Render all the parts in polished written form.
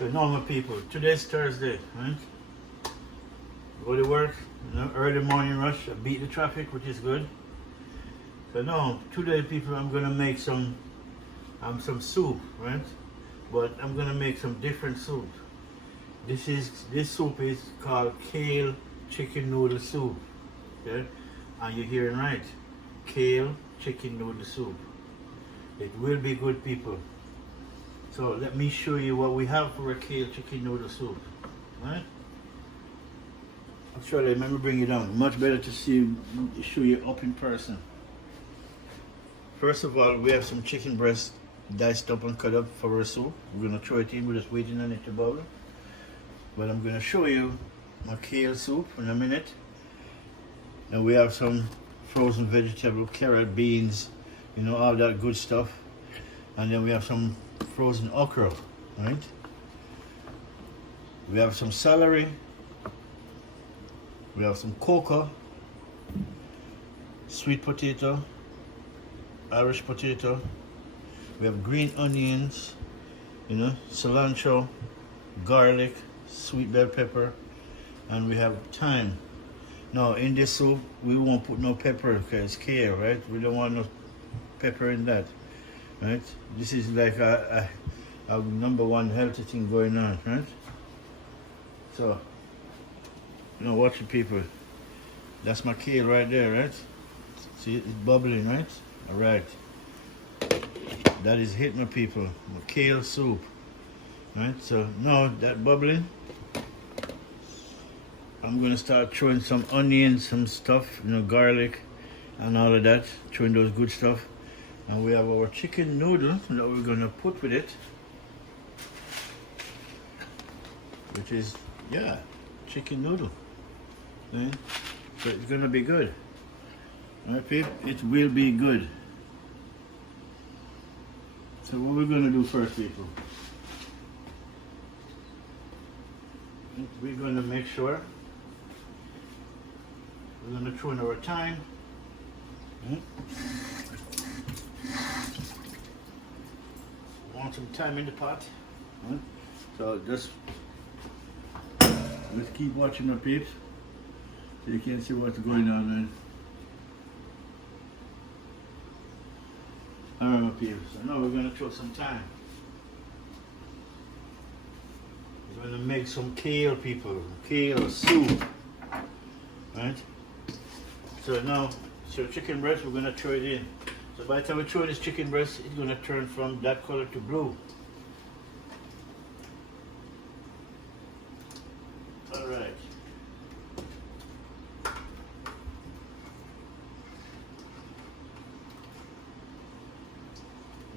So now my people, today's Thursday, right? Go to work, early morning rush, I beat the traffic, which is good. So now, today people, I'm gonna make some soup, right? But I'm gonna make some different soup. This soup is called kale chicken noodle soup. Okay? And you're hearing right. Kale chicken noodle soup. It will be good, people. So let me show you what we have for a kale chicken noodle soup. Right? Actually, let me bring you down. Much better to show you up in person. First of all, we have some chicken breast diced up and cut up for our soup. We're gonna throw it in. We're just waiting on it to bubble. But I'm gonna show you my kale soup in a minute. And we have some frozen vegetable, carrot, beans, all that good stuff. And then we have some frozen okra, right? We have some celery. We have some cocoa, sweet potato, Irish potato. We have green onions, cilantro, garlic, sweet bell pepper, and we have thyme. Now in this soup, we won't put no pepper because it's kale, right? We don't want no pepper in that, right? This is like a number one healthy thing going on, right? So, watch it, people. That's my kale right there, right? See, it's bubbling, right? All right. That is it, my people. My kale soup, right? So now that bubbling, I'm gonna start throwing some onions, some stuff, garlic, and all of that. Throwing those good stuff, and we have our chicken noodle that we're gonna put with it, which is chicken noodle. Right? So it's gonna be good. All right, people, it will be good. So what we're gonna do first, people? We're gonna make sure we're gonna throw in our thyme. Want some thyme in the pot. So just let's keep watching my peeps so you can see what's going on, man. Alright, my peeps. So now we're gonna throw some thyme. We're gonna make some kale, people. Kale soup. Right? So now, chicken breast, we're gonna throw it in. So by the time we throw this chicken breast, it's gonna turn from that color to blue. Alright.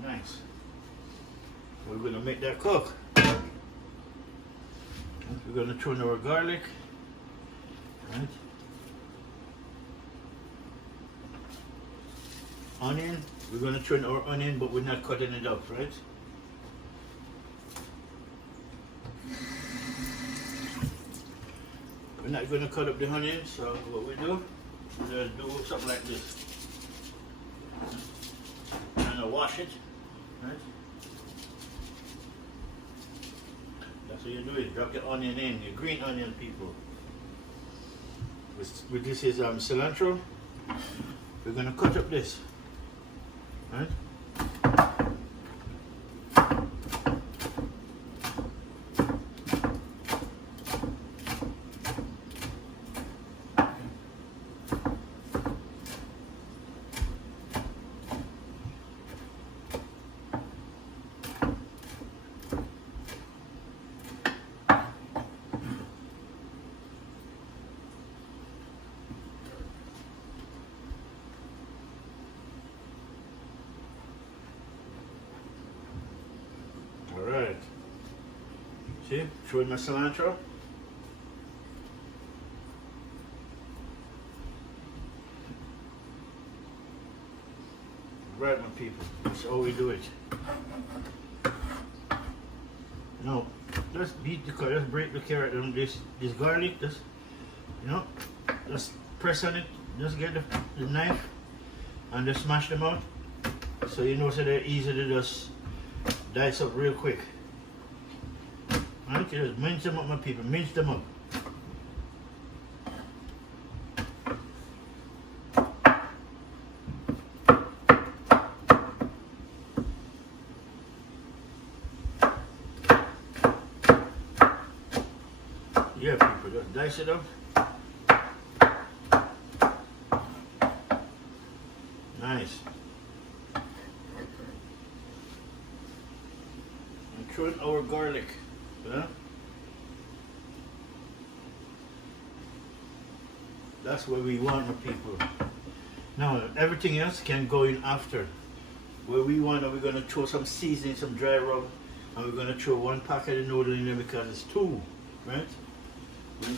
Nice. We're gonna make that cook. We're gonna throw in our garlic. Right. Onion. We're gonna throw in our onion, but we're not cutting it up, right? We're not gonna cut up the onion, so what we do, we're gonna do something like this. And I wash it, right? That's what you do, is drop your onion in, your green onion, people. With this is cilantro. We're gonna cut up this, right? Alright. See? Throw in my cilantro. Right, my people. That's how we do it. Now, let's beat the carrot, let's break the carrot on this garlic, just press on it, just get the knife and just smash them out. So so they're easy to just dice up real quick. Right? Just mince them up, my people. Mince them up. Yeah, people, just dice it up. Nice. And throw in our garlic. Yeah? That's what we want, my people. Now, everything else can go in after. Where we want, we're going to throw some seasoning, some dry rub, and we're going to throw one packet of noodle in there because it's two, right?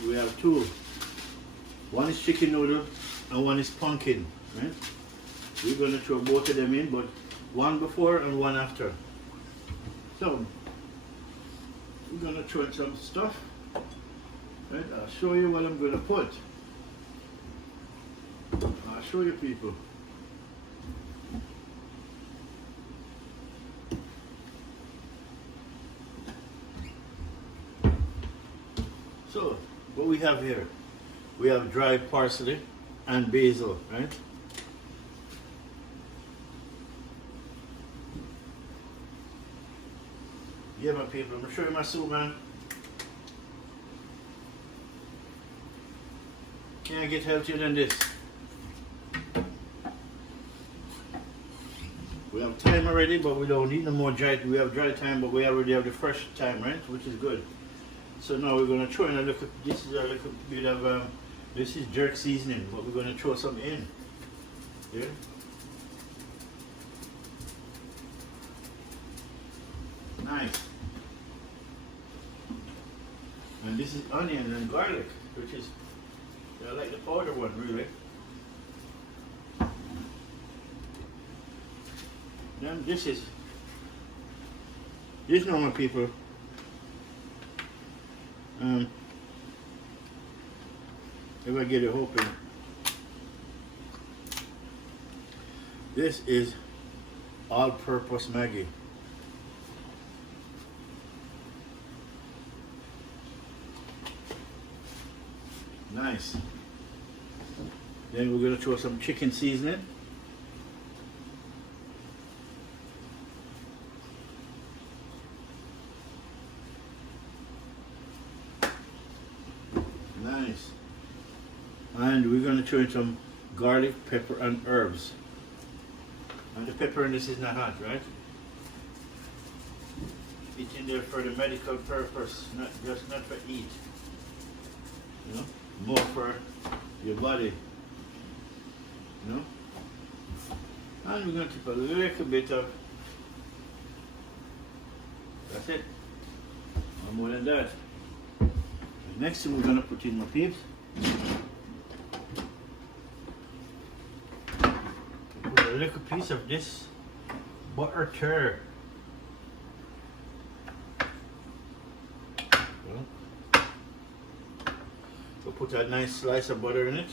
We have two. One is chicken noodle and one is pumpkin, right? We're going to throw both of them in, but one before and one after. So, we're going to throw in some stuff, right? I'll show you what I'm going to put. I'll show you people. So, what we have here, we have dried parsley and basil, right? Yeah, my people, I'm gonna show you my soup, man. Can't get healthier than this. We have thyme already, but we don't need no more dry. We have dry thyme, but we already have the fresh thyme, right? Which is good. So now we're gonna throw in a little. This is a little bit of this is jerk seasoning, but we're gonna throw some in. Yeah. Nice. And this is onion and garlic, which is I like the powder one really. Then this normal people. If I get it open, this is all-purpose Maggi. Nice. Then we're going to throw some chicken seasoning. Nice. And we're going to throw in some garlic, pepper, and herbs. And the pepper in this is not hot, right? It's in there for the medical purpose, not for eat. You know, more for your body. You know. And we're going to take a little bit of. That's it. No more than that. The next thing we're going to put in, my peeps. Put a little piece of this butter. We'll put a nice slice of butter in it.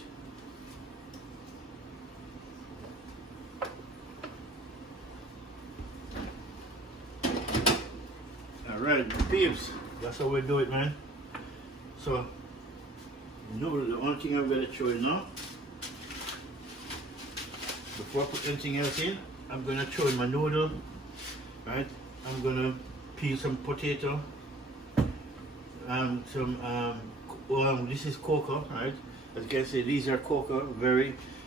Alright, peeps, that's how we do it, man. So, noodle, the only thing I'm going to show you now, before I put anything else in, I'm going to throw in my noodle, right? I'm going to peel some potato, and some, this is cocoa, right? As you can see, these are cocoa,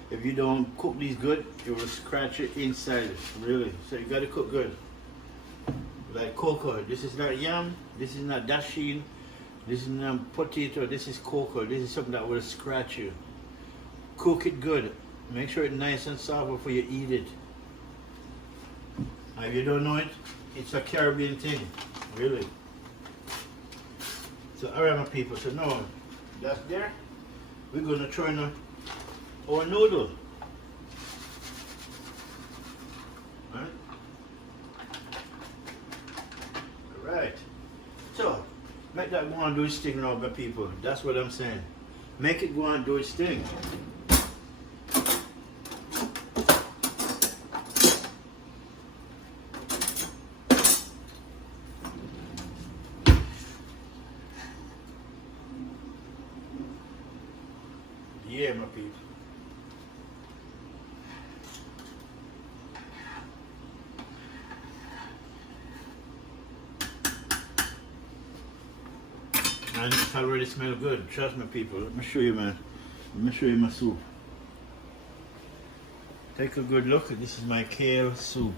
if you don't cook these good, it will scratch it inside, really. So you got to cook good. Like cocoa, this is not yam, this is not dasheen, this is not potato, this is cocoa. This is something that will scratch you. Cook it good. Make sure it's nice and soft before you eat it. And if you don't know it, it's a Caribbean thing, really. So alright, my people, so now that's there. We're going to throw in our noodle. Alright. Alright. So, make that go and do its thing now, my people. That's what I'm saying. Make it go and do its thing. Yeah, my people. And it already smells good. Trust me, people. Let me show you, man. Let me show you my soup. Take a good look. This is my kale soup.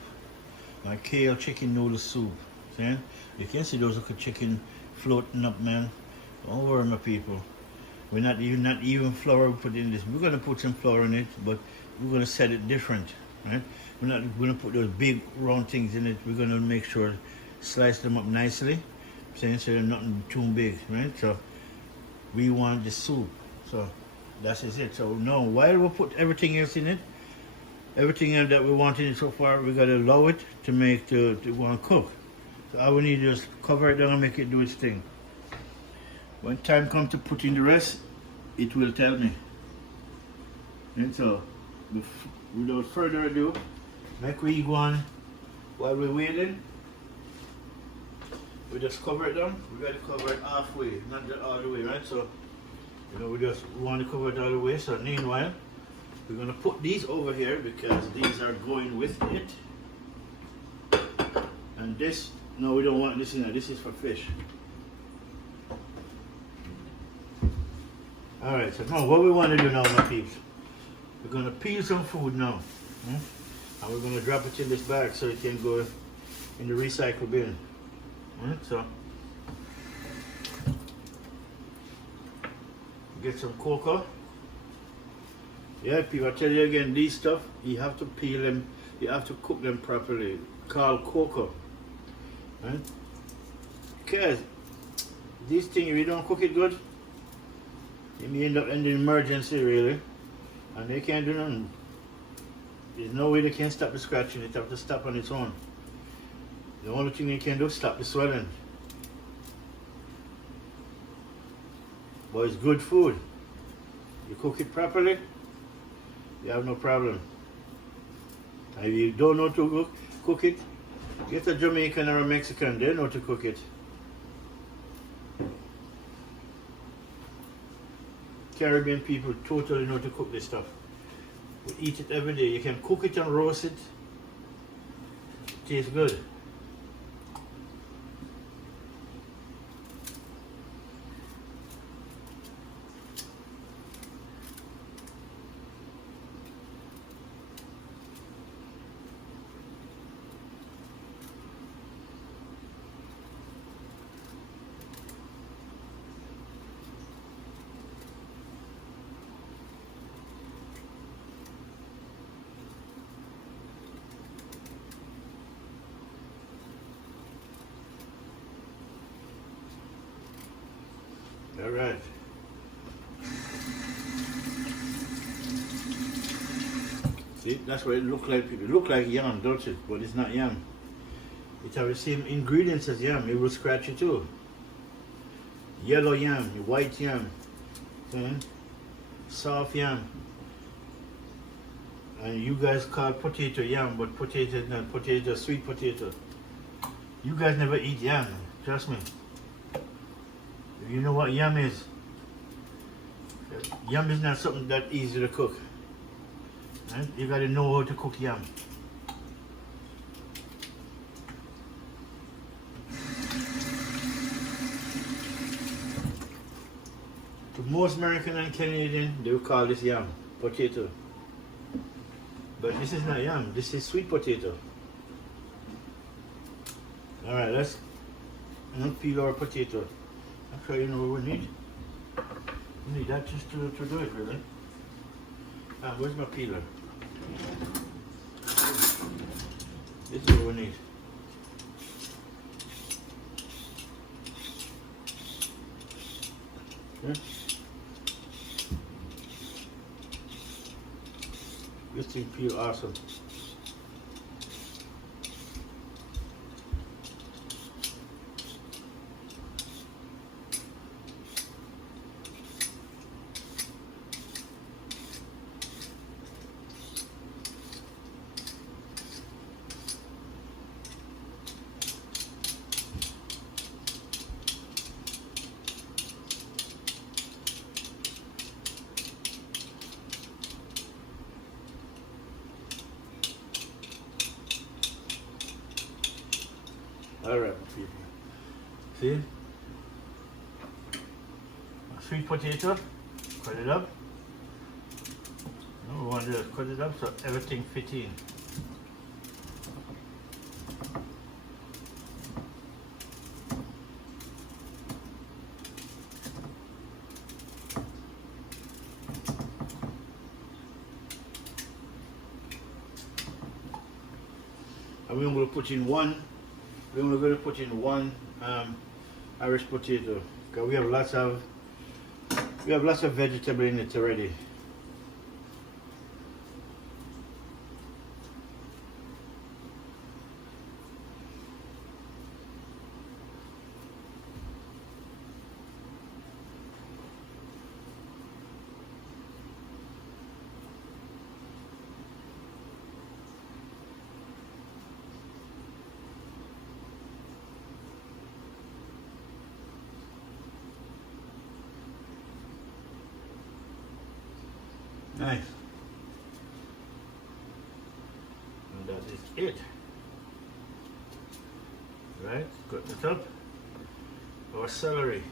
My kale chicken noodle soup. See? You can see those little chicken floating up, man. Don't worry, my people. We're not even flour put in this. We're gonna put some flour in it, but we're gonna set it different, right? We're not gonna put those big round things in it. We're gonna make sure slice them up nicely, so they're nothing too big, right? So we want the soup. So that is it. So now, while we put everything else in it, everything else that we want in it so far, we gotta allow it to make to want to cook. So all we need is cover it down and make it do its thing. When time comes to put in the rest, it will tell me. And so, without further ado, make we go on while we're waiting. We just cover it down. We got to cover it halfway, not all the way, right? So, we just want to cover it all the way. So, meanwhile, we're going to put these over here because these are going with it. And this, no, we don't want this in there. This is for fish. Alright, so now what we want to do now, my peeps, we're going to peel some food now. And we're going to drop it in this bag so it can go in the recycle bin. So, get some cocoa. Yeah, people, I tell you again, these stuff, you have to peel them, you have to cook them properly. Called cocoa. Right? Because these things, if you don't cook it good, you may end up in the emergency, really, and they can't do nothing. There's no way they can stop the scratching. It have to stop on its own. The only thing they can do is stop the swelling. But it's good food. You cook it properly, you have no problem. And if you don't know to cook it, get a Jamaican or a Mexican. They know to cook it. Caribbean people totally know to cook this stuff. We eat it every day. You can cook it and roast it. It tastes good. All right. See, that's what it looks like. It looks like yam, don't it? But it's not yam. It has the same ingredients as yam. It will scratch it too. Yellow yam, white yam, soft yam. And you guys call potato yam, but potato is not potato, sweet potato. You guys never eat yam, trust me. You know what yam is? Yam is not something that easy to cook. Right? You gotta know how to cook yam. To most American and Canadian, they will call this yam, potato. But this is not yam, this is sweet potato. Alright, let's peel our potato. Actually, you know what we need? We need that just to do it, really. Where's my peeler? This is what we need. Okay. This thing peels awesome. Alright, people. See? Sweet potato. Cut it up. We want to cut it up so everything fits in. And we're going to put in one. We're going to put in one Irish potato because we have lots of vegetable in it already. Nice. And that is it. Right, cut it up. Our celery.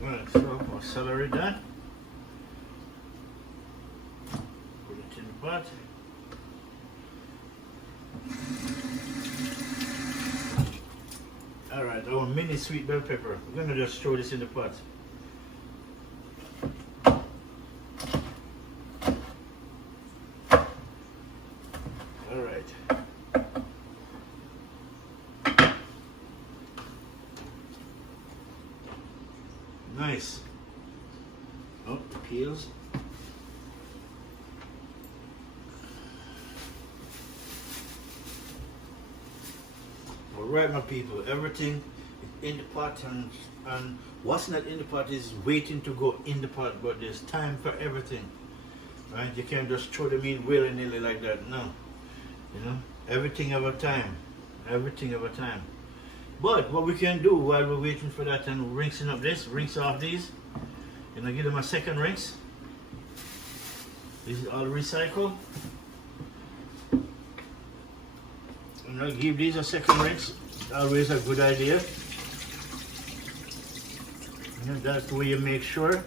Alright, so our celery done. Put it in the pot. Alright, our mini sweet bell pepper. We're gonna just throw this in the pot. Alright. Nice. Oh, the peels. Alright, my people, everything is in the pot, and what's not in the pot is waiting to go in the pot, but there's time for everything. Right? You can't just throw them in willy-nilly like that. No. You know, everything of a time. Everything of a time. But what we can do while we're waiting for that and rinsing up this, rinse off these, and I give them a second rinse. This is all recycled. And I'll give these a second rinse. Always a good idea. And that's the way you make sure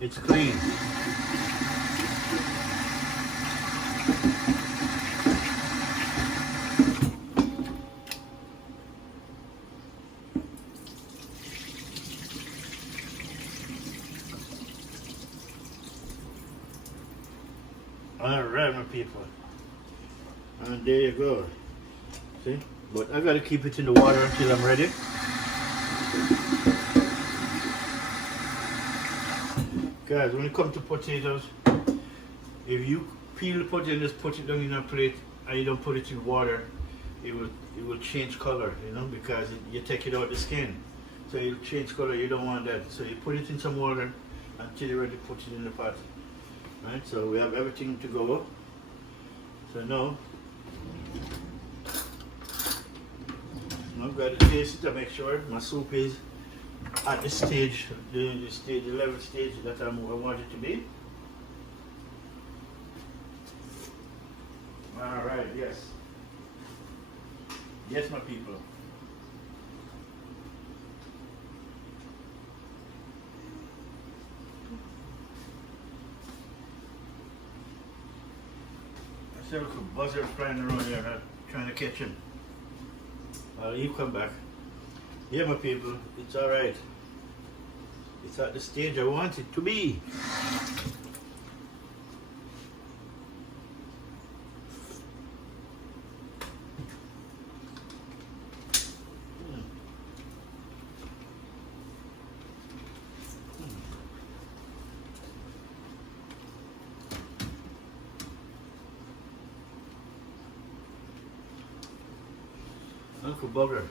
it's clean. Alright, my people. And there you go. See? But I gotta keep it in the water until I'm ready. Guys, when it comes to potatoes, if you peel the potato and just put it down in a plate and you don't put it in water, it will change color, you know, because you take it out the skin. So it'll change color, you don't want that. So you put it in some water until you're ready to put it in the pot. Right, so we have everything to go. So now, I've got to taste it to make sure my soup is at the stage, the level stage that I want it to be. All right, yes. Yes, my people. I see a little buzzer flying around here, trying to catch him. You come back. Yeah, my people, it's all right. It's at the stage I want it to be. Uncle Bugger.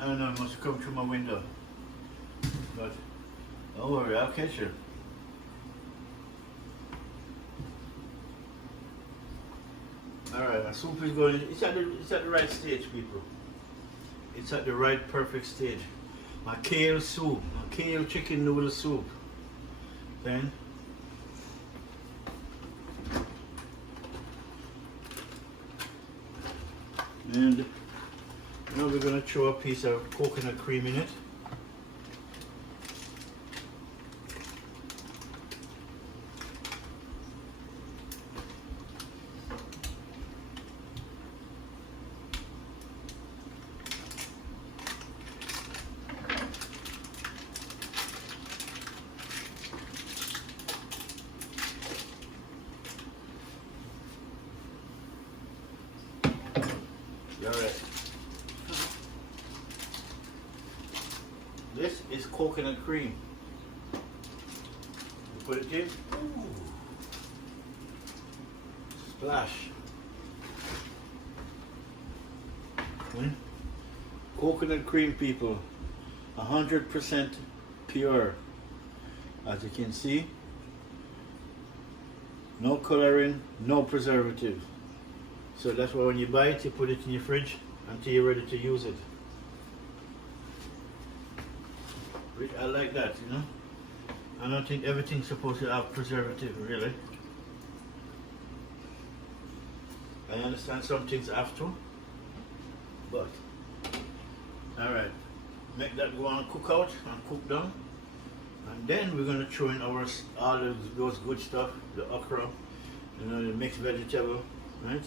I don't know, it must have come through my window. But don't worry, I'll catch you. Alright, my soup is going, it's at the right stage, people. It's at the right perfect stage. My kale soup, my kale chicken noodle soup. Then and now we're gonna throw a piece of coconut cream in it. Alright. This is coconut cream. You put it in. Ooh. Splash. Coconut cream, people. 100% pure. As you can see. No coloring, no preservative. So that's why when you buy it, you put it in your fridge until you're ready to use it. I like that, you know. I don't think everything's supposed to have preservative, really. I understand some things have to, but alright. Make that go on cook out and cook down. And then we're gonna throw in all those good stuff, the okra, you know, the mixed vegetable, right?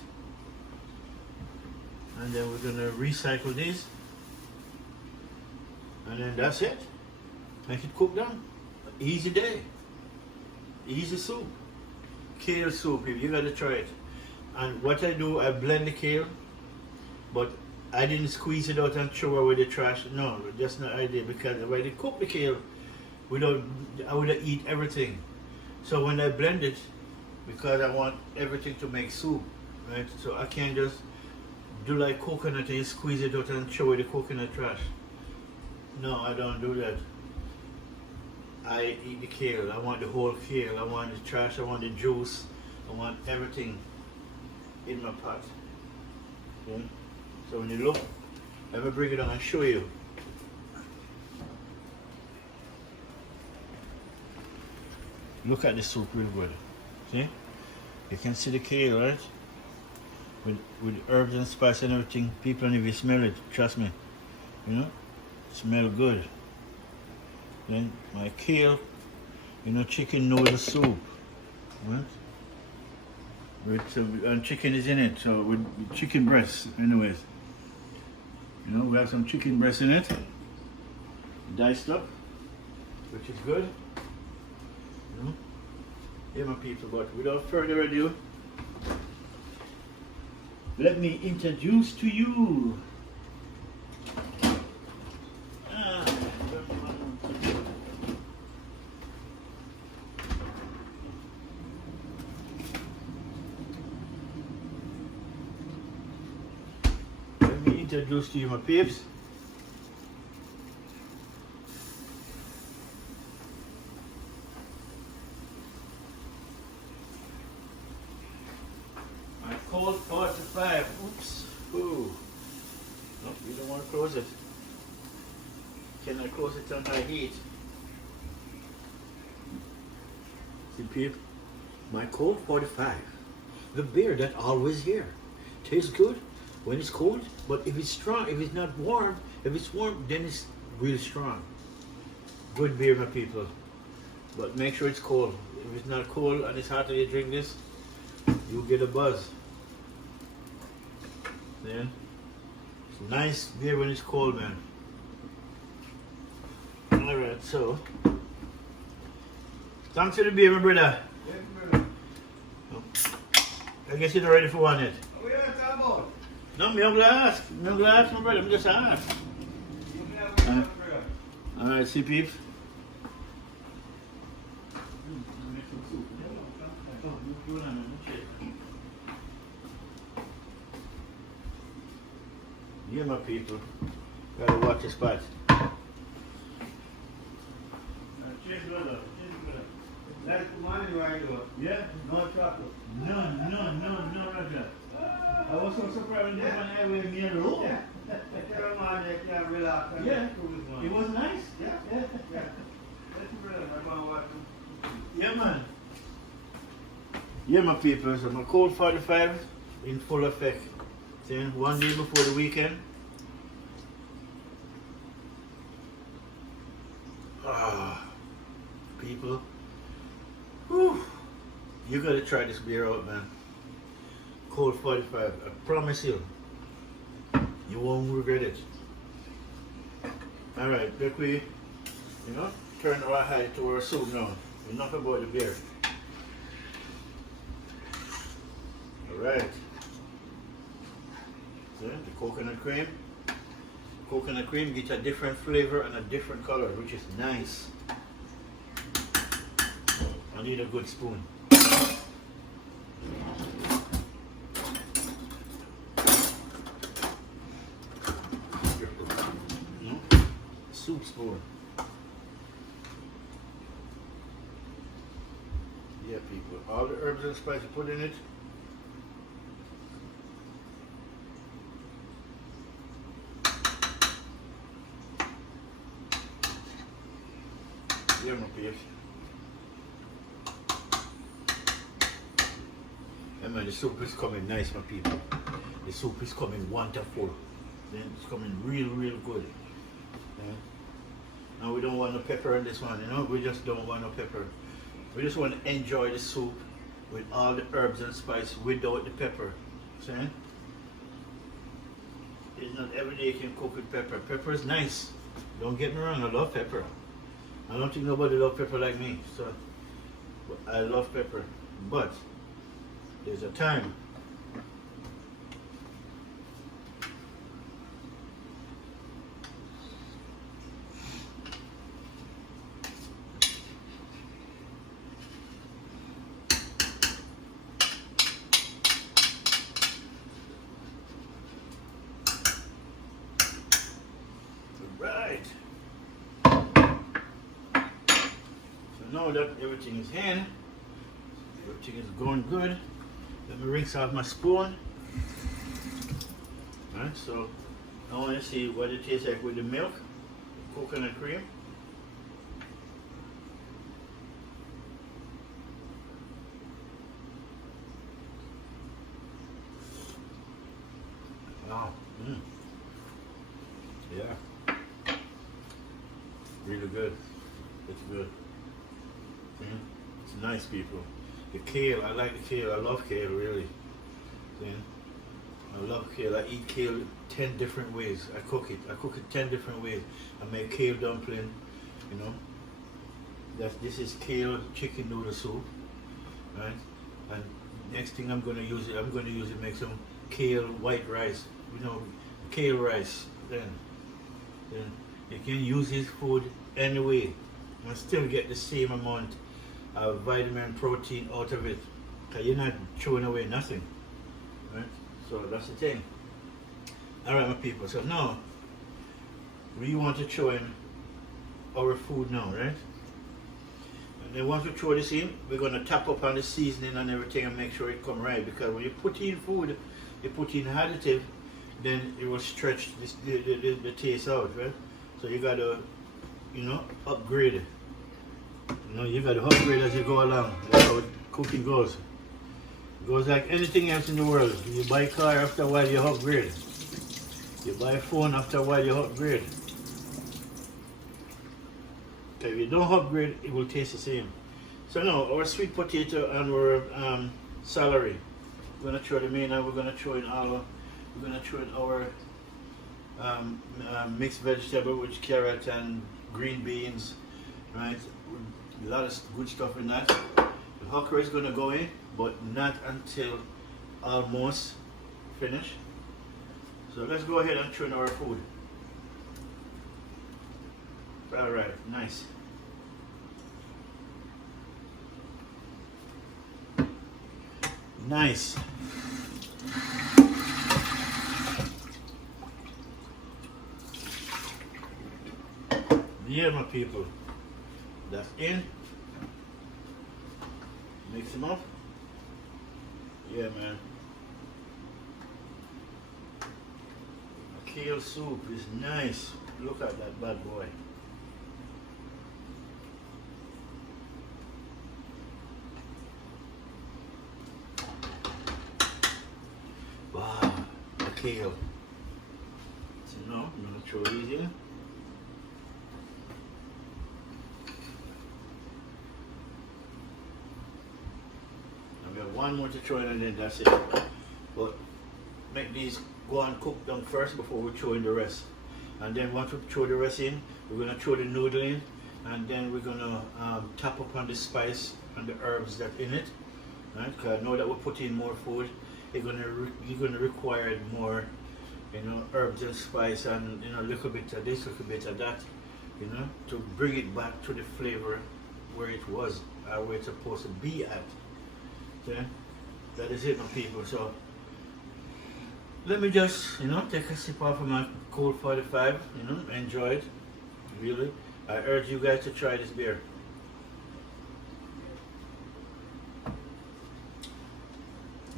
And then we're gonna recycle these, and then that's it. Make it cook down. Easy day, easy soup, kale soup. If you gotta try it. And what I do, I blend the kale, but I didn't squeeze it out and throw away the trash. No, just not idea, because if I did cook the kale, I would have eat everything. So when I blend it, because I want everything to make soup, right? So I can't just do like coconut and you squeeze it out and throw away the coconut trash. No, I don't do that. I eat the kale. I want the whole kale. I want the trash. I want the juice. I want everything in my pot. Okay? So when you look, let me bring it on and show you. Look at the soup real good. See? You can see the kale, right? With herbs and spice and everything. People don't even smell it, trust me. You know? Smell good. Then my kale, you know, chicken noodle soup. Right? And chicken is in it, so with chicken breasts, anyways. You know, we have some chicken breasts in it, diced up, which is good. You know? Yeah, my people, but without further ado, let me introduce to you my peeps. My cold 45. Oops. Ooh. Nope, you don't want to close it. Can I close it on high heat? See, peep? My cold 45. The beer that always here. Tastes good when it's cold, but if it's strong, if it's not warm, if it's warm, then it's really strong. Good beer, my people. But make sure it's cold. If it's not cold and it's hot and you drink this, you'll get a buzz. Then, it's nice beer when it's cold, man. Alright, so. Thanks for the beer, my brother. Yes, brother. I guess you're not ready for one yet. Oh, yeah, it's about. No, I'm gonna ask. I'm gonna ask my brother. I'm just ask. Alright, see peeps. Yeah, my people. Gotta watch the spot. Cheers, brother. Cheers, brother. That's the money right there. Yeah? No chocolate. No, Roger. I was so surprised when you went highway me and roll. Yeah. Tell man you can relax. Yeah. It was nice. Yeah. Yeah. That's brother. I'm going to watch him. Yeah, man. Yeah, my people. So my code 45 in full effect. See, one day before the weekend. Ah, people. Whew. You gotta try this beer out, man. Cold 45. I promise you. You won't regret it. Alright, look, we, turn our eye to our soup now. Enough about the beer. Alright. So, the coconut cream. Coconut cream gets a different flavor and a different color, which is nice. I need a good spoon. Soup spoon. Yeah, people. All the herbs and spices put in it. Yeah, my peeps. And man, the soup is coming nice, my people. The soup is coming wonderful. Then it's coming real good. Yeah. And we don't want no pepper in this one, we just don't want no pepper. We just want to enjoy the soup with all the herbs and spice without the pepper. See? It's not every day you can cook with pepper. Pepper is nice. Don't get me wrong, I love pepper. I don't think nobody loves pepper like me, so I love pepper. But there's a time. Right. So now that everything is in, everything is going good, let me rinse out my spoon. Alright, so I want to see what it tastes like with the milk, coconut cream. Wow. Yeah. Really good. It's good. It's nice, people. The kale, I like the kale. I love kale, really. I love kale. I eat kale 10 different ways. I cook it 10 different ways. I make kale dumpling, This is kale chicken noodle soup, right? And next thing I'm going to use it to make some kale white rice, kale rice. Then you can use this food anyway and still get the same amount of vitamin and protein out of it, because you're not throwing away nothing, right? So that's the thing. Alright, my people, so now we want to throw in our food now, right? And then once we throw this in, we're going to tap up on the seasoning and everything and make sure it come right, because when you put in food, you put in additive, then it will stretch the taste out, right? So you got to, upgrade. You got to upgrade as you go along. That's how cooking goes. It goes like anything else in the world. You buy a car, after a while you upgrade. You buy a phone, after a while you upgrade. If you don't upgrade, it will taste the same. So now, our sweet potato and our celery. We're going to throw them in, and we're going to throw in our mixed vegetable, which carrot and green beans, right? A lot of good stuff in that. The okra is going to go in, but not until almost finished. So let's go ahead and throw in our food. All right, nice. Nice. Yeah, my people. That's in. Mix them up. Yeah, man. Kale soup is nice. Look at that bad boy. Wow, the kale. So now I'm gonna throw these in. And we have one more to throw in and then that's it. But make these go and cook them first before we throw in the rest. And then once we throw the rest in, we're gonna throw the noodle in, and then we're gonna tap up on the spice and the herbs that in it. Right? Because I know that we're putting more food, you're gonna require more, herbs and spice, and a little bit of this, a little bit of that, to bring it back to the flavor where it was, where it's supposed to be at. Okay? That is it, my people. So let me just, take a sip off of my cold 45, enjoy it, really. I urge you guys to try this beer.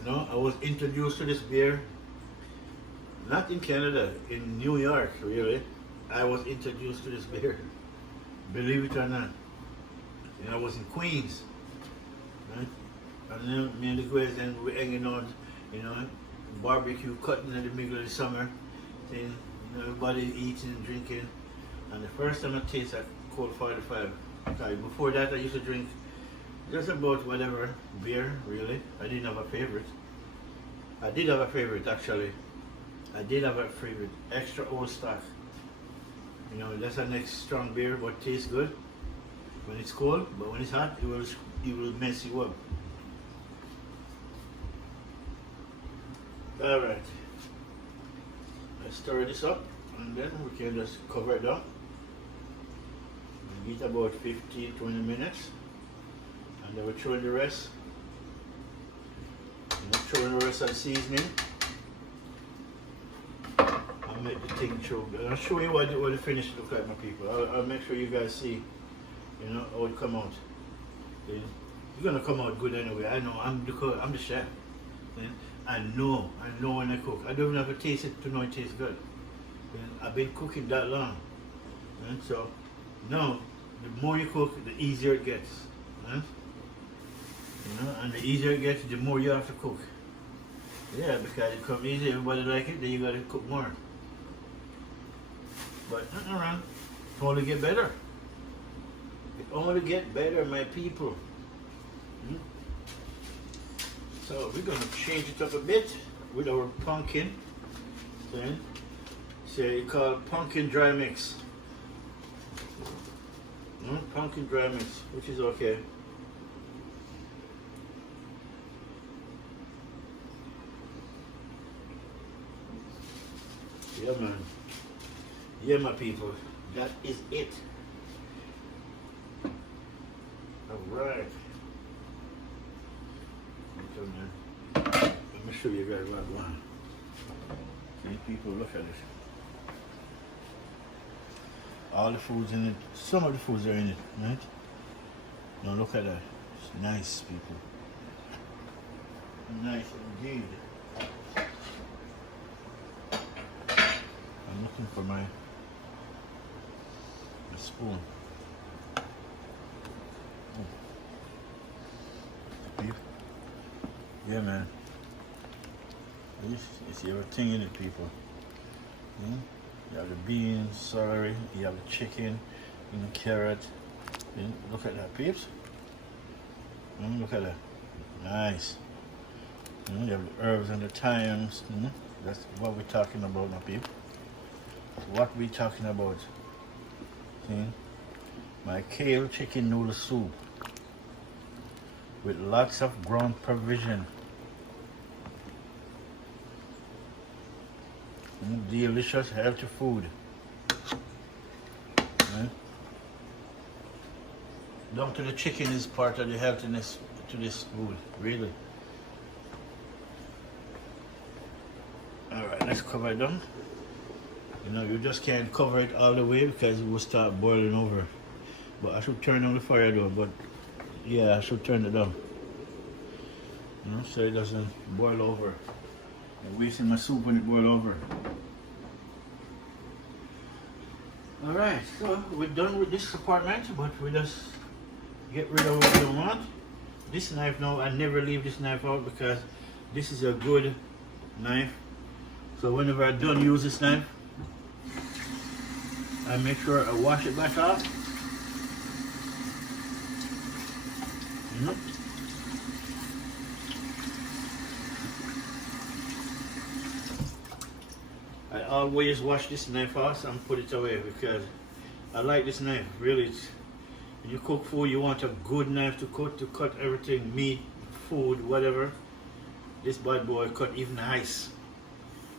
I was introduced to this beer, not in Canada, in New York, really. I was introduced to this beer, believe it or not. I was in Queens, right? And then me and the guys, then we were hanging out, barbecue, cutting in the middle of the summer, then, everybody eating and drinking. And the first time I tasted a cold 45, okay, before that I used to drink just about whatever beer, really. I didn't have a favorite. I did have a favorite, actually. I did have a favorite, extra old stock. That's a next strong beer, but tastes good when it's cold, but when it's hot, it will mess you up. Alright, let's stir this up, and then we can just cover it up. Heat about 15-20 minutes, and then we throw in the rest. Throw in the rest of the seasoning. I'll make the thing through. I'll show you what the finish look like, my people. I'll make sure you guys see, how it come out. It's gonna come out good anyway. I know. I'm the chef. I know when I cook. I don't even have to taste it to know it tastes good. I've been cooking that long. So now, the more you cook, the easier it gets. And the easier it gets, the more you have to cook. Yeah, because it comes easy, everybody like it, then you gotta cook more. But nothing wrong. It only get better. It only get better, my people. So we're gonna change it up a bit with our pumpkin. Okay. So it's called pumpkin dry mix. Pumpkin dry mix, which is okay. Yeah, man. Yeah, my people. That is it. All right. Okay, man. Let me show you guys what I want. See, people, look at it. All the foods in it. Some of the foods are in it, right? Now look at that. It's nice, people. Nice indeed. I'm looking for my spoon. Beef. Yeah, man. You see everything in it, people. You have the beans, celery, you have the chicken, carrot. Look at that, peeps. Look at that. Nice. You have the herbs and the thymes. That's what we're talking about, my people. What we talking about? See? My kale chicken noodle soup with lots of ground provision. Delicious, healthy food. Down to the chicken is part of the healthiness to this food, really. Alright, let's cover it down. You know, you just can't cover it all the way because it will start boiling over. But I should turn on the fire though, but yeah, I should turn it down. You know, so it doesn't boil over. I'm wasting my soup when it boils over. Alright, so we're done with this compartment, but we just get rid of what we don't want. This knife now, I never leave this knife out because this is a good knife. So whenever I'm done use this knife, I make sure I wash it back off. I always wash this knife off and put it away because I like this knife. Really, when you cook food, you want a good knife to cut everything, meat, food, whatever. This bad boy cut even ice.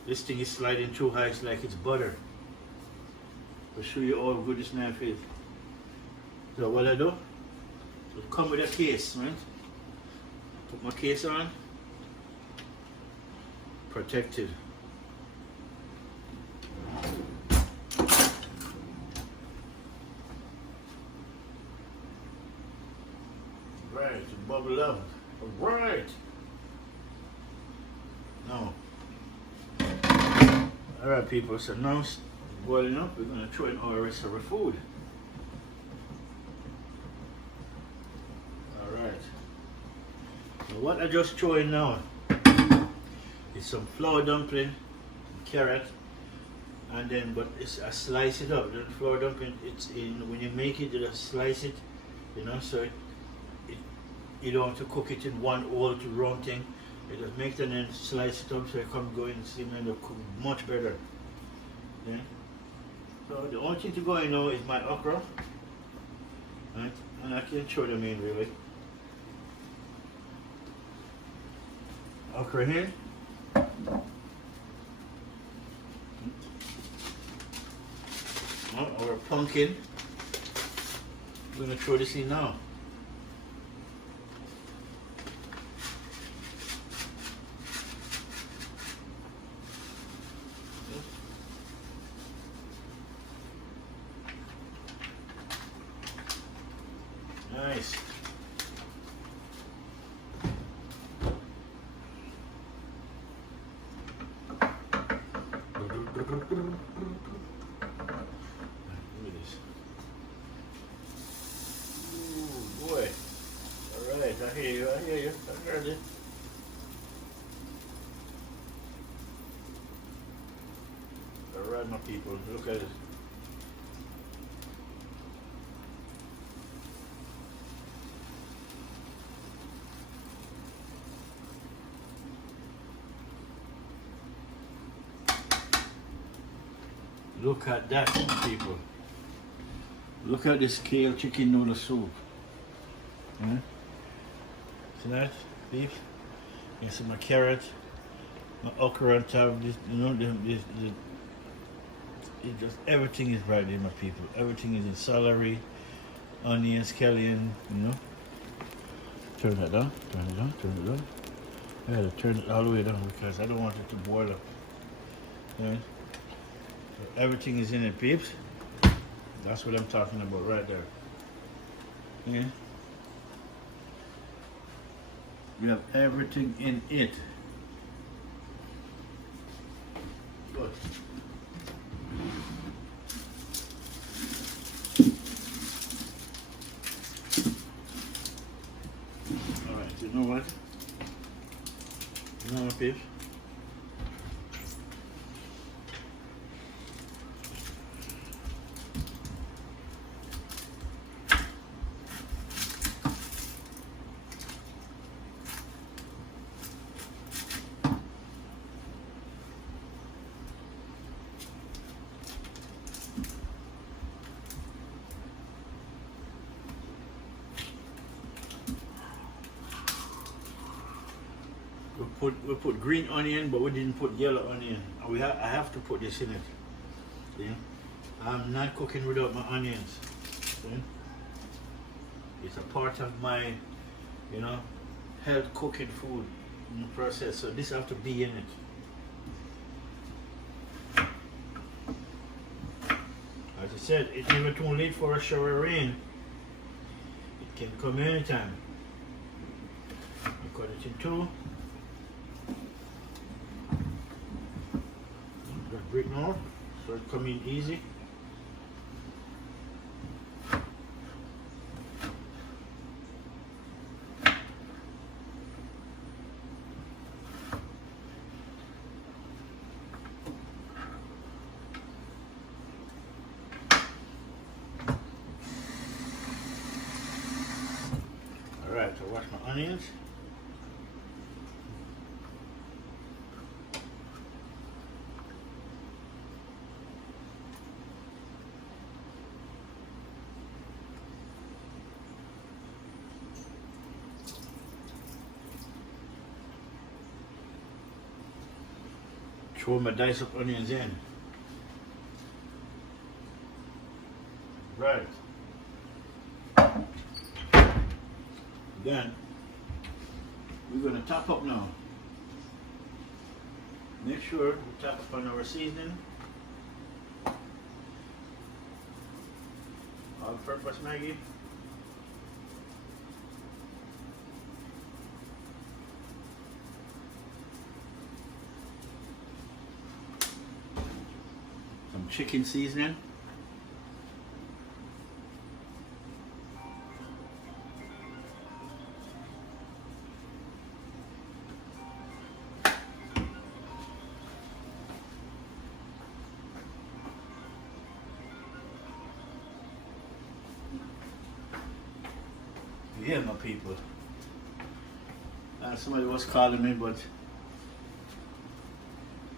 This thing is sliding through ice like it's butter. I'll show you how good this knife is. So what I do, it come with a case, right? Put my case on, protected. Right, bubble up. Right. Now, all right, people. So now it's boiling up. We're gonna throw in our rest of our food. All right. Now what I just throw in now is some flour dumpling, carrot, and then I slice it up. The flour dumpling, it's in when you make it, you just slice it, you know, so you don't have to cook it in one whole round thing. You just make it and then slice it up so it can go in and cook much better. Okay? So the only thing to go in now is my okra, right? And I can throw them in really. Okra here. Or pumpkin. We're gonna throw this in now. Nice. Look at this. Ooh, boy. Alright, I hear you, I heard it. Alright, my people, look at it. Look at that, people. Look at this kale chicken noodle soup. Yeah? See that, peeps? You see my carrot, my okra on top of this, you know, it just, everything is right there, my people. Everything is in celery, onions, scallion, you know. Turn that down, turn it down, turn it down. I gotta turn it all the way down because I don't want it to boil up. Right? So everything is in it, peeps. That's what I'm talking about right there. Yeah. We have everything in it. Good. Alright, you know what? You know what, peeps? We put green onion, but we didn't put yellow onion. I have to put this in it. Yeah? I'm not cooking without my onions. Okay? It's a part of my, you know, health cooking food process. So this have to be in it. said, it's never too late for a shower of rain. It can come anytime. You cut it in two. Just break now, so it come in easy. Alright, so wash my onions. Throw my diced up onions in. Right. Then we're going to top up now. Make sure we top up on our seasoning. All-purpose Maggi. Some chicken seasoning. Yeah, my people. Somebody was calling me, but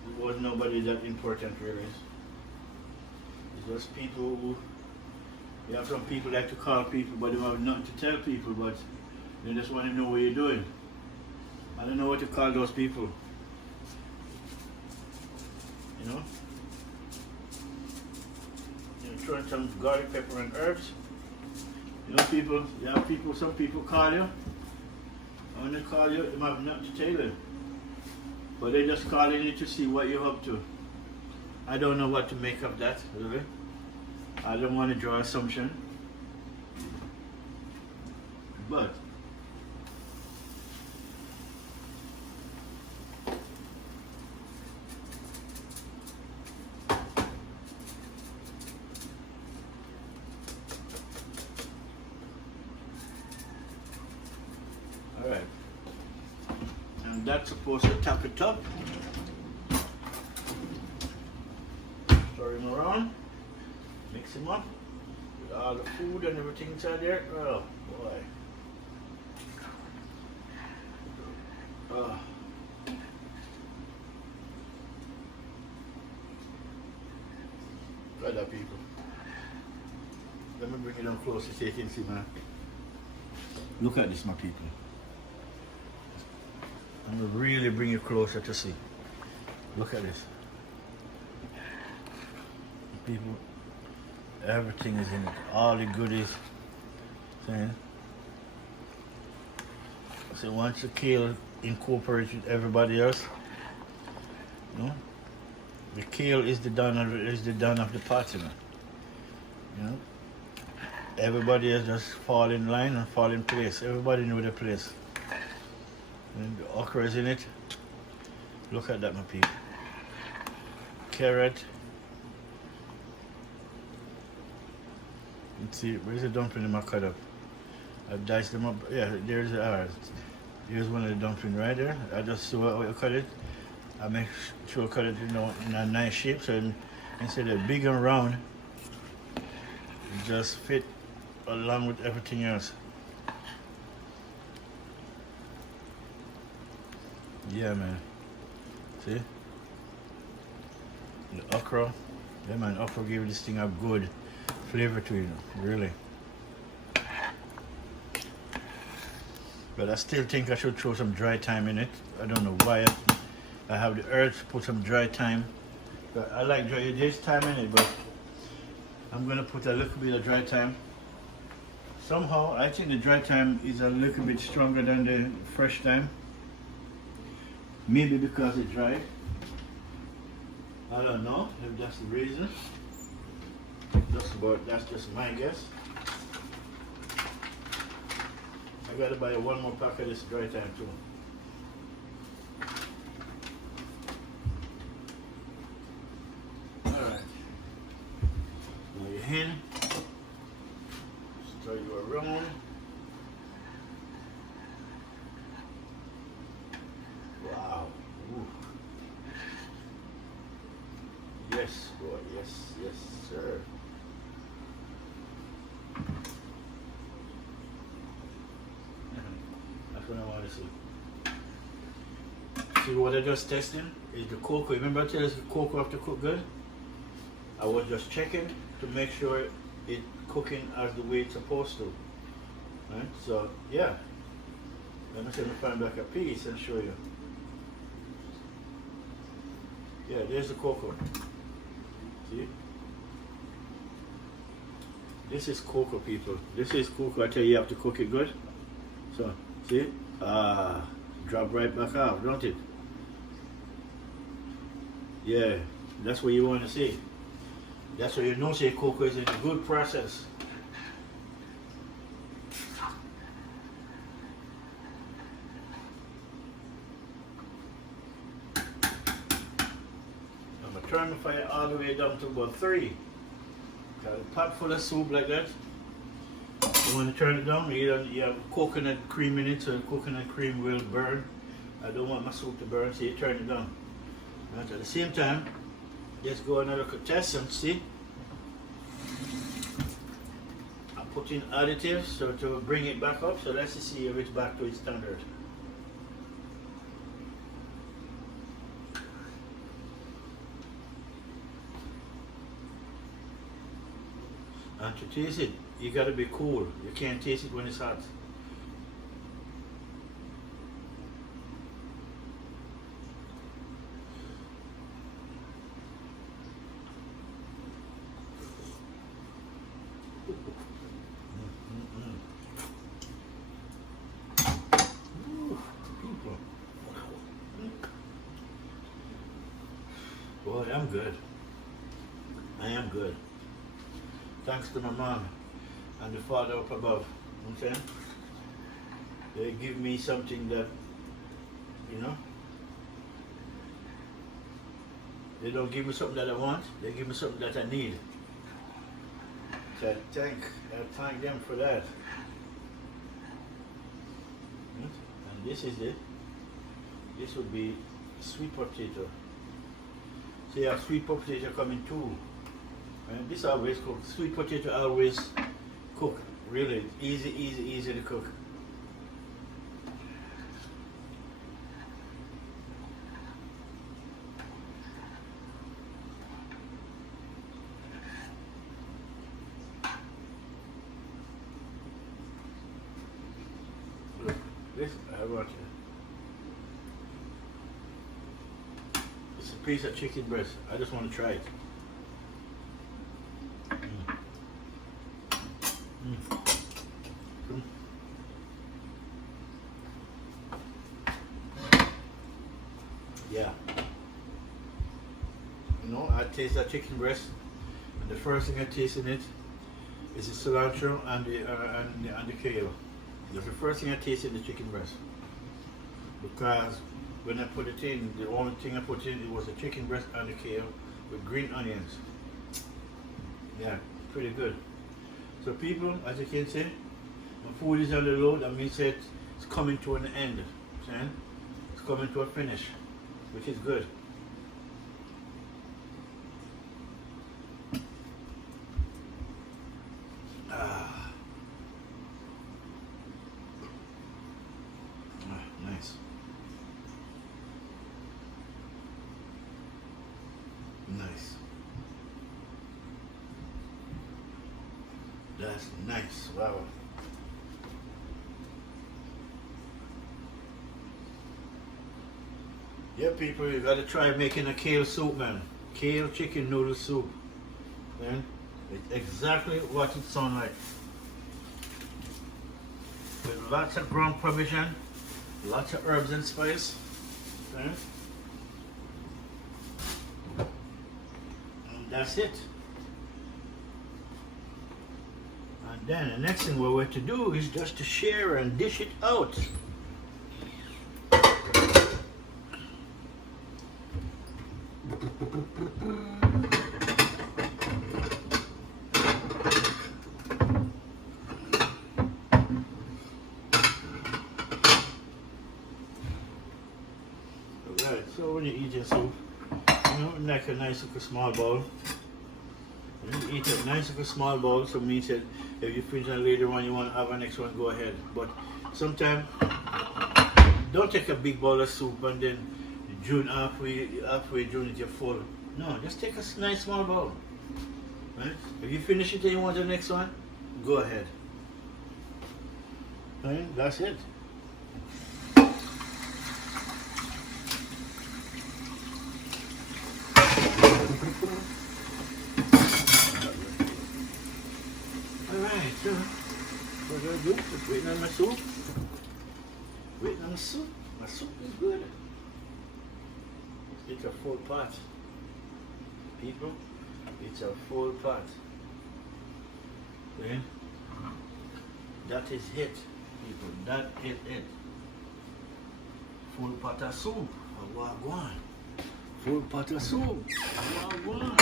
it was nobody that important really. It's just people who, you have some people like to call people, but they have nothing to tell people, but they just want to know what you're doing. I don't know what to call those people. You know? You throw in some garlic, pepper, and herbs. You know, people, you have people, some people call you. And when they call you, they have nothing to tell you. But they just calling you to see what you're up to. I don't know what to make of that, really. I don't want to draw assumption. But alright. And that's supposed to tap it up. Stir him around. Mix him up with all the food and everything inside there. Oh boy. Oh. Look at that, people. Let me bring it down closer so you can see, man. Look at this, my people. I'm going to really bring it closer to see. Look at this. People, everything is in it. All the goodies. See? So once the kale incorporates with everybody else, you know, the kale is the done of the party, man. You know, everybody else just fall in line and fall in place. Everybody know their place. And the okra is in it. Look at that, my people. Carrot. Let's see, where's the dumpling in my cut up? I've diced them up. Yeah, there's here's one of the dumpling right there. I just saw how you cut it. I make sure I cut it, you know, in a nice shape, so instead of big and round, it just fit along with everything else. Yeah, man. See? The okra. Yeah, man, okra gave this thing a good flavor to it, really. But I still think I should throw some dry thyme in it. I don't know why I have the urge to put some dry thyme. But I like dry, there's thyme in it, but I'm gonna put a little bit of dry thyme. Somehow, I think the dry thyme is a little bit stronger than the fresh thyme. Maybe because it's dry. I don't know if that's the reason. That's just my guess. I gotta buy one more pack of this dry time too. Alright. Now your hen. Stir you around. Wow. Ooh. Yes, boy. Yes, sir. That's what I want to see. See what I just testing is the cocoa. Remember I tell us the cocoa have to cook good? I was just checking to make sure it's cooking as the way it's supposed to. Right? So yeah. Let me see if I find back a piece and show you. Yeah, there's the cocoa. See? This is cocoa, people. This is cocoa. I tell you, you have to cook it good. So, see? Drop right back off, don't it? Yeah, that's what you want to see. That's what you know, say cocoa is in a good process. I'm going to turn the fire all the way down to about 3. Got a pot full of soup like that. You want to turn it down, you have coconut cream in it, so the coconut cream will burn. I don't want my soup to burn, so you turn it down. Right, at the same time, just go another test and see. I'm putting additives so to bring it back up, so let's see if it's back to its standard. And to taste it, you gotta be cool. You can't taste it when it's hot. Boy, I'm good. I am good. Thanks to my mom and the Father up above. Okay? They give me something that, you know, they don't give me something that I want, they give me something that I need. So I thank them for that. And this is it. This would be sweet potato. So you have sweet potato coming too. And this always cook. Sweet potato always cook. Really, easy to cook. Look, this I want it. It's a piece of chicken breast. I just want to try it. Yeah. You know, I taste that chicken breast, and the first thing I taste in it is the cilantro and the kale. That's the first thing I taste in the chicken breast. Because when I put it in, the only thing I put in it was the chicken breast and the kale with green onions. Yeah, pretty good. So people, as you can see, my food is on the load. That means it's coming to an end. See? It's coming to a finish, which is good. Nice. Nice. That's nice. Wow. Yeah, people, you gotta try making a kale soup, man. Kale chicken noodle soup. Man, it's exactly what it sounds like. With lots of ground provision, lots of herbs and spice. Okay? And that's it. Then the next thing we're going to do is just to share and dish it out. Alright, so when you're eating soup, you know, like a nice little small bowl. You eat a nice little small bowl, so means that if you finish and later on you want to have a next one, go ahead. But sometimes, don't take a big bowl of soup and then halfway during it you're full. No, just take a nice small bowl. Right? If you finish it and you want the next one, go ahead. Right? That's it. Alright, so what do I do? Just waiting on my soup. Waiting on the soup. My soup is good. It's a full pot. People, it's a full pot. Okay? That is it, people. That is it. Full pot of soup. Wagwan. Full pot of soup. Wagwan.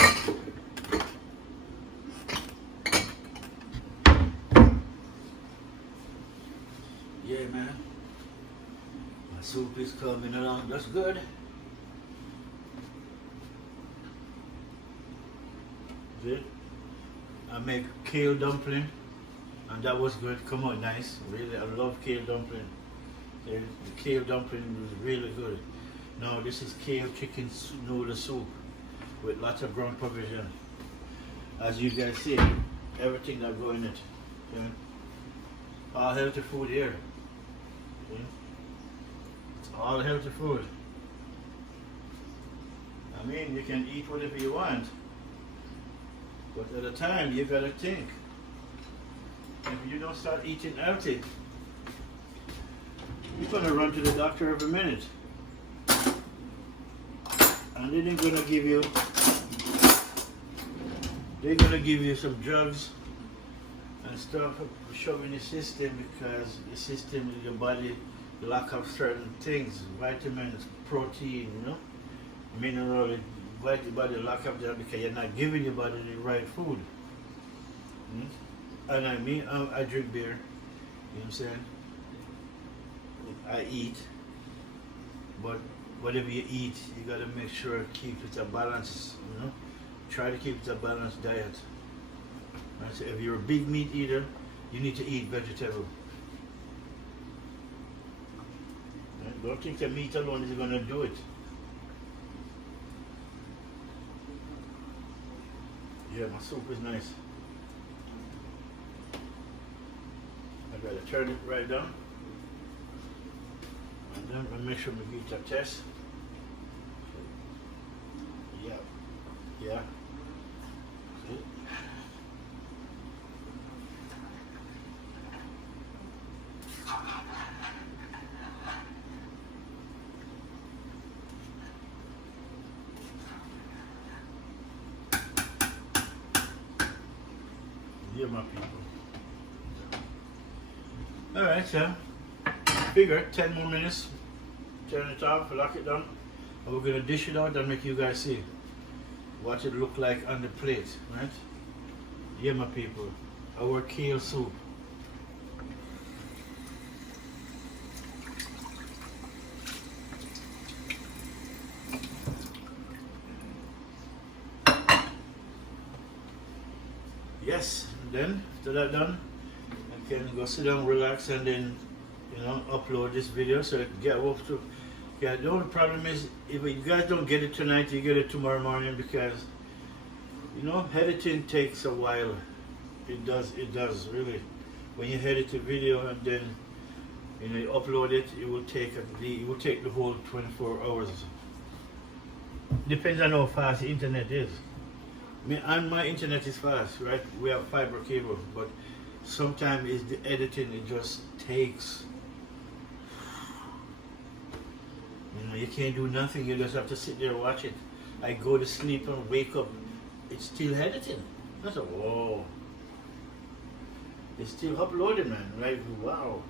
Yeah, man. My soup is coming along. That's good. See? I make kale dumpling, and that was good. Come on, nice. Really, I love kale dumpling. The kale dumpling was really good. Now this is kale chicken noodle soup with lots of ground provision. As you guys see, everything that go in it. Okay? All healthy food here. Okay? It's all healthy food. I mean, you can eat whatever you want, but at a time you gotta think. If you don't start eating healthy, you're gonna run to the doctor every minute. And they're gonna give you some drugs and stuff to shove in the system, because the system in your body lack of certain things, vitamins, protein, you know, mineral, the body lack of that because you're not giving your body the right food. And I mean, I drink beer, you know what I'm saying? I eat, but whatever you eat, you gotta make sure keep it a balance, you know? Try to keep it a balanced diet. Right? So if you're a big meat eater, you need to eat vegetable. Right? Don't think that meat alone is gonna do it. Yeah, my soup is nice. I gotta turn it right down. And then I make sure we get a test. Yeah. Yeah. See? Yeah, my people. Alright, so figure 10 more minutes, turn it off, lock it down, and we're gonna dish it out and make you guys see what it look like on the plate, right? Yeah, my people, our kale soup. Yes, and then after that done, I can go sit down, relax, and then, you know, upload this video so it can get up to. Yeah, the only problem is if you guys don't get it tonight, you get it tomorrow morning, because, you know, editing takes a while. It does really. When you edit a video and then, you know, you upload it, it will take the whole 24 hours. Depends on how fast the internet is. I mean, and my internet is fast, right? We have fiber cable, but sometimes it's the editing, it just takes. You know, you can't do nothing, you just have to sit there and watch it. I go to sleep and wake up, it's still editing. I said, whoa. It's still uploading, man. Like, wow.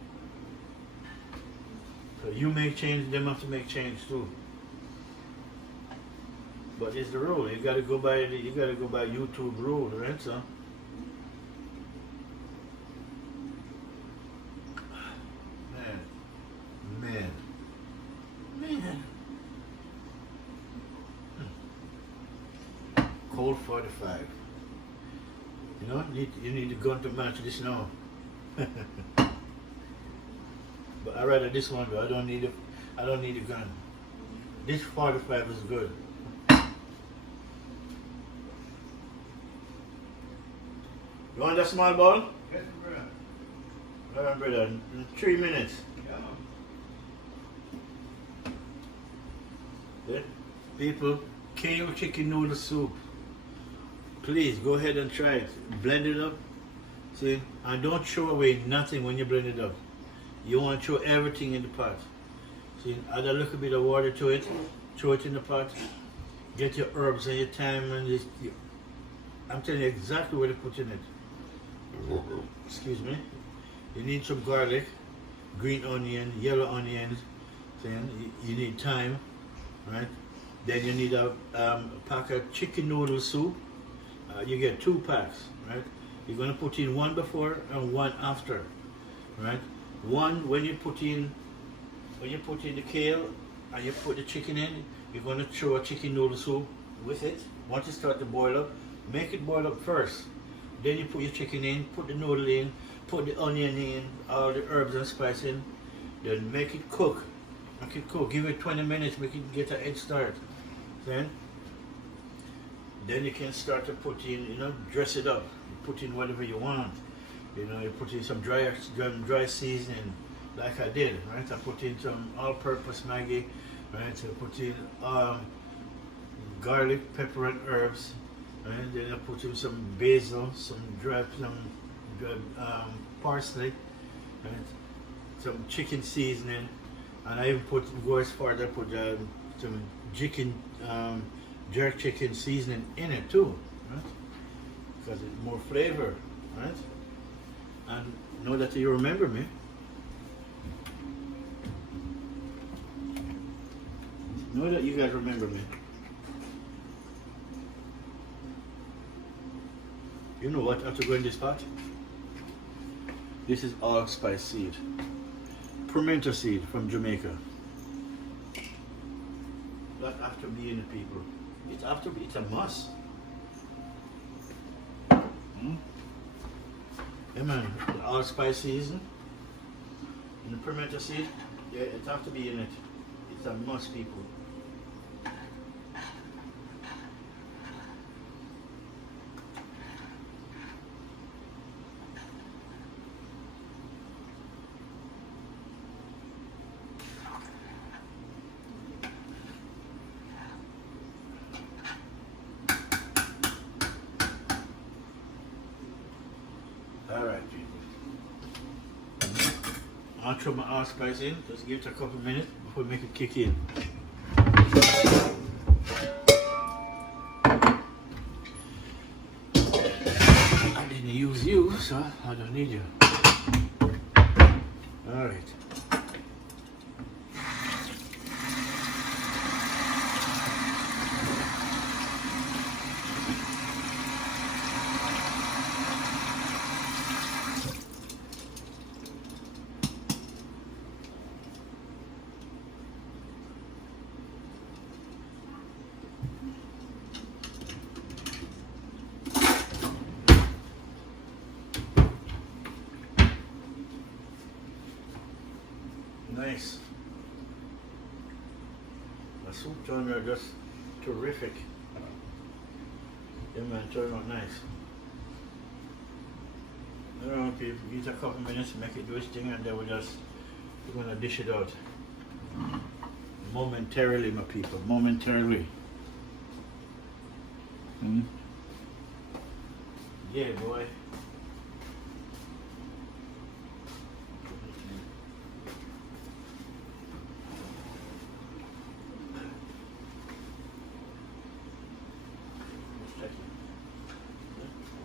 So you make change, them have to make change too. But it's the rule. You gotta go by YouTube rule, right? So man. Cold 45. You know, you need a gun to match this now. But I rather this one though. I don't need a gun. This 45 is good. You want that small ball? Yes, brother. Alright, brother. In 3 minutes. Yeah. Yeah? People, kale chicken noodle soup. Please go ahead and try it. Blend it up. See? And don't throw away nothing when you blend it up. You want to throw everything in the pot. See? Add a little bit of water to it. Throw it in the pot. Get your herbs and your thyme and this. I'm telling you exactly what to put in it. Excuse me. You need some garlic, green onion, yellow onions. You need thyme, right? Then you need a pack of chicken noodle soup. You get 2 packs, right? You're gonna put in one before and one after, right? One when you put in the kale and you put the chicken in, you're gonna throw a chicken noodle soup with it. Once it starts to boil up, make it boil up first. Then you put your chicken in, put the noodle in, put the onion in, all the herbs and spice in. Then make it cook. Make it cook. Give it 20 minutes. Make it get a head start. Then you can start to put in, you know, dress it up. You put in whatever you want. You know, you put in some dry seasoning, like I did, right? I put in some all-purpose Maggi, right? So I put in garlic, pepper, and herbs. And then I put in some basil, some dried parsley, right? Some chicken seasoning, and I even go as far as I put some chicken, jerk chicken seasoning in it too, right? Because it's more flavor, right? And know that you remember me. Know that you guys remember me. You know what, after going this pot? This is allspice seed. Pimento seed from Jamaica. That after being the people. It's a must. Yeah man, the allspice season and the pimento seed, yeah, it have to be in it. It's a must, people. Alright, people. I'll throw my allspice in. Just give it a couple minutes before we make it kick in. I didn't use you, so I don't need you. Alright. Nice. The soup turned out just terrific. Yeah man, turned out nice. Alright people, give it a couple minutes, make it do its thing, and then we're gonna dish it out. Momentarily, my people, momentarily. Yeah boy.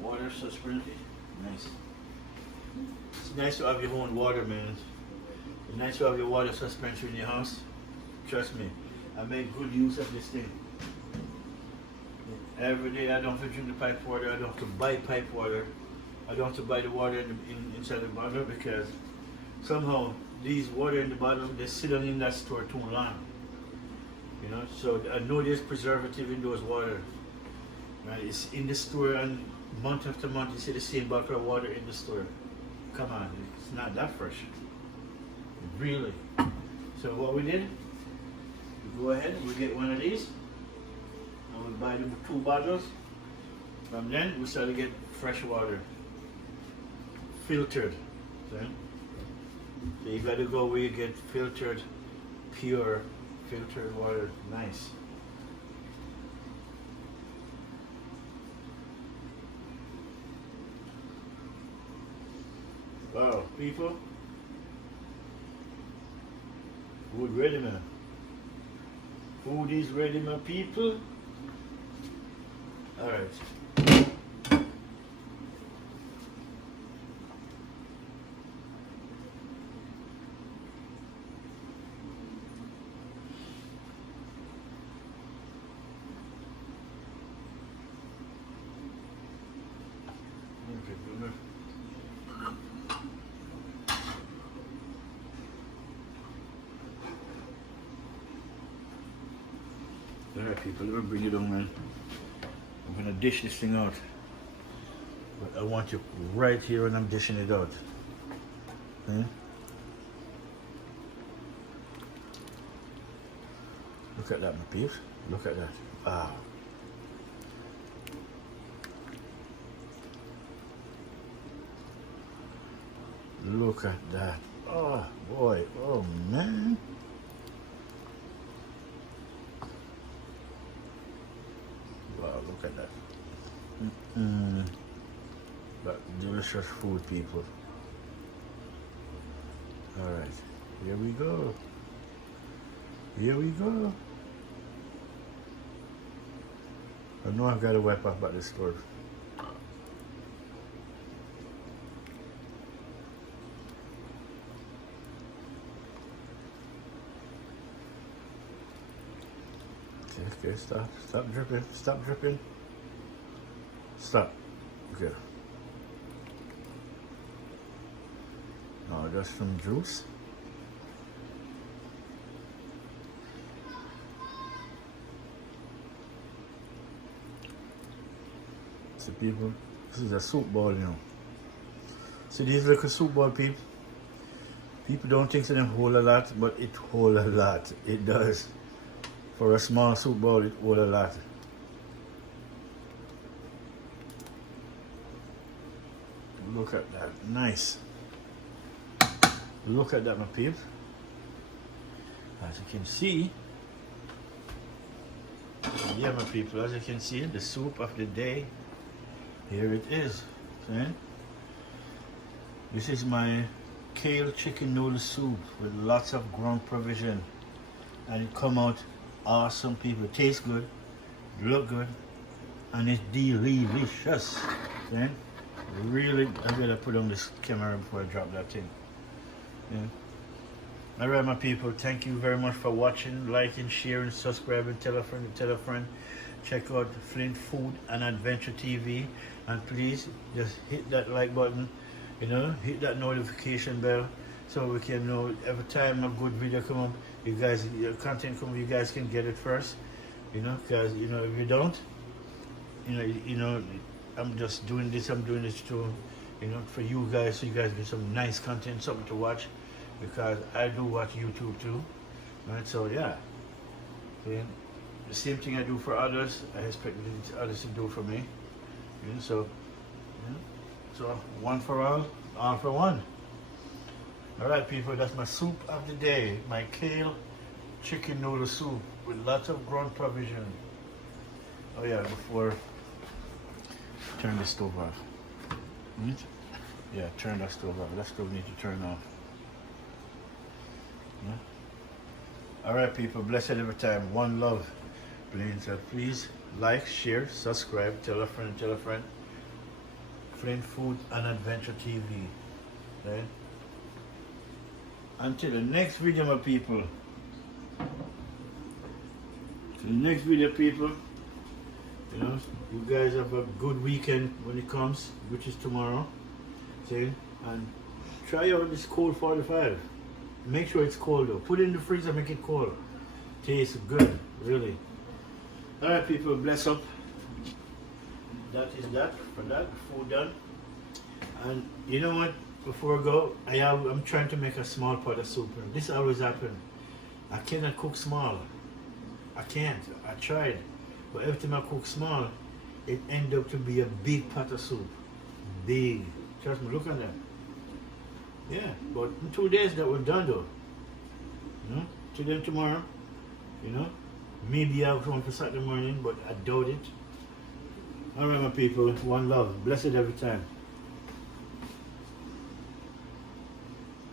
Water suspended. Nice. It's nice to have your own water, man. It's nice to have your water suspension in your house. Trust me, I make good use of this thing. Every day I don't have to drink the pipe water, I don't have to buy pipe water. I don't have to buy the water inside the bottle because somehow these water in the bottle, they sit on in that store too long. You know, so I know there's preservative in those water. Right? It's in the store and month after month you see the same bottle of water in the store. Come on, it's not that fresh. Really. So what we did, we go ahead and we get one of these. And we buy them 2 bottles. From then we start to get fresh water. Filtered. So you got to go where you get filtered, pure, filtered water. Nice. Wow, people. Food ready, man. Food is ready, my people. All right. Alright people, let me bring it on, man. I'm gonna dish this thing out. But I want you right here when I'm dishing it out. Okay? Look at that, my peeps. Look at that. Ah. Look at that. Oh boy. Oh man. Wow, look at that. That delicious food, people. Alright. Here we go. Here we go. I know I've got to wipe off about this stove. Okay, stop dripping, stop dripping. Stop. Okay. Now just some juice. So people, this is a soup bowl, you know. See these little soup bowl, people? People don't think they hold a lot, but it hold a lot. It does. For a small soup bowl, it hold a lot. Look at that, nice. Look at that, my peeps. As you can see, yeah, my people, as you can see, the soup of the day, here it is. See? This is my kale chicken noodle soup with lots of ground provision, and it come out awesome, people. It tastes good, look good, and it's delicious. See? Really, I'm gonna put on this camera before I drop that thing. Yeah. Alright, my people, thank you very much for watching, liking, sharing, subscribing, tell a friend, tell a friend. Check out Flint Food and Adventure TV, and please just hit that like button, you know, hit that notification bell so we can know every time a good video come up, you guys, your content come up, you guys can get it first, you know, because you know if you don't, you know, I'm just doing this, I'm doing this to, you know, for you guys, so you guys get some nice content, something to watch, because I do watch YouTube too, right? So yeah, and the same thing I do for others, I expect others to do for me. You know, so, so one for all for one. All right, people, that's my soup of the day, my kale chicken noodle soup with lots of ground provision. Oh yeah, before turn the stove off. Yeah, turn that stove off. That stove needs to turn off. Yeah. All right, people, blessed every time. One love. Please like, share, subscribe, tell a friend, tell a friend. Flint Food and Adventure TV. Right? Until the next video, my people. To the next video, people. You know, you guys have a good weekend when it comes, which is tomorrow. See? And try out this cold 45. Make sure it's cold though. Put it in the freezer, make it cold. Tastes good, really. Alright people, bless up. That is that for that, food done. And you know what? Before I go, I'm trying to make a small pot of soup. This always happens. I cannot cook small. I can't. I tried. But every time I cook small, it ends up to be a big pot of soup. Big. Trust me, look at that. Yeah, but in 2 days that we're done though. You know, today and tomorrow, you know. Maybe I'll come for Saturday morning, but I doubt it. Alright my people, one love. Blessed every time.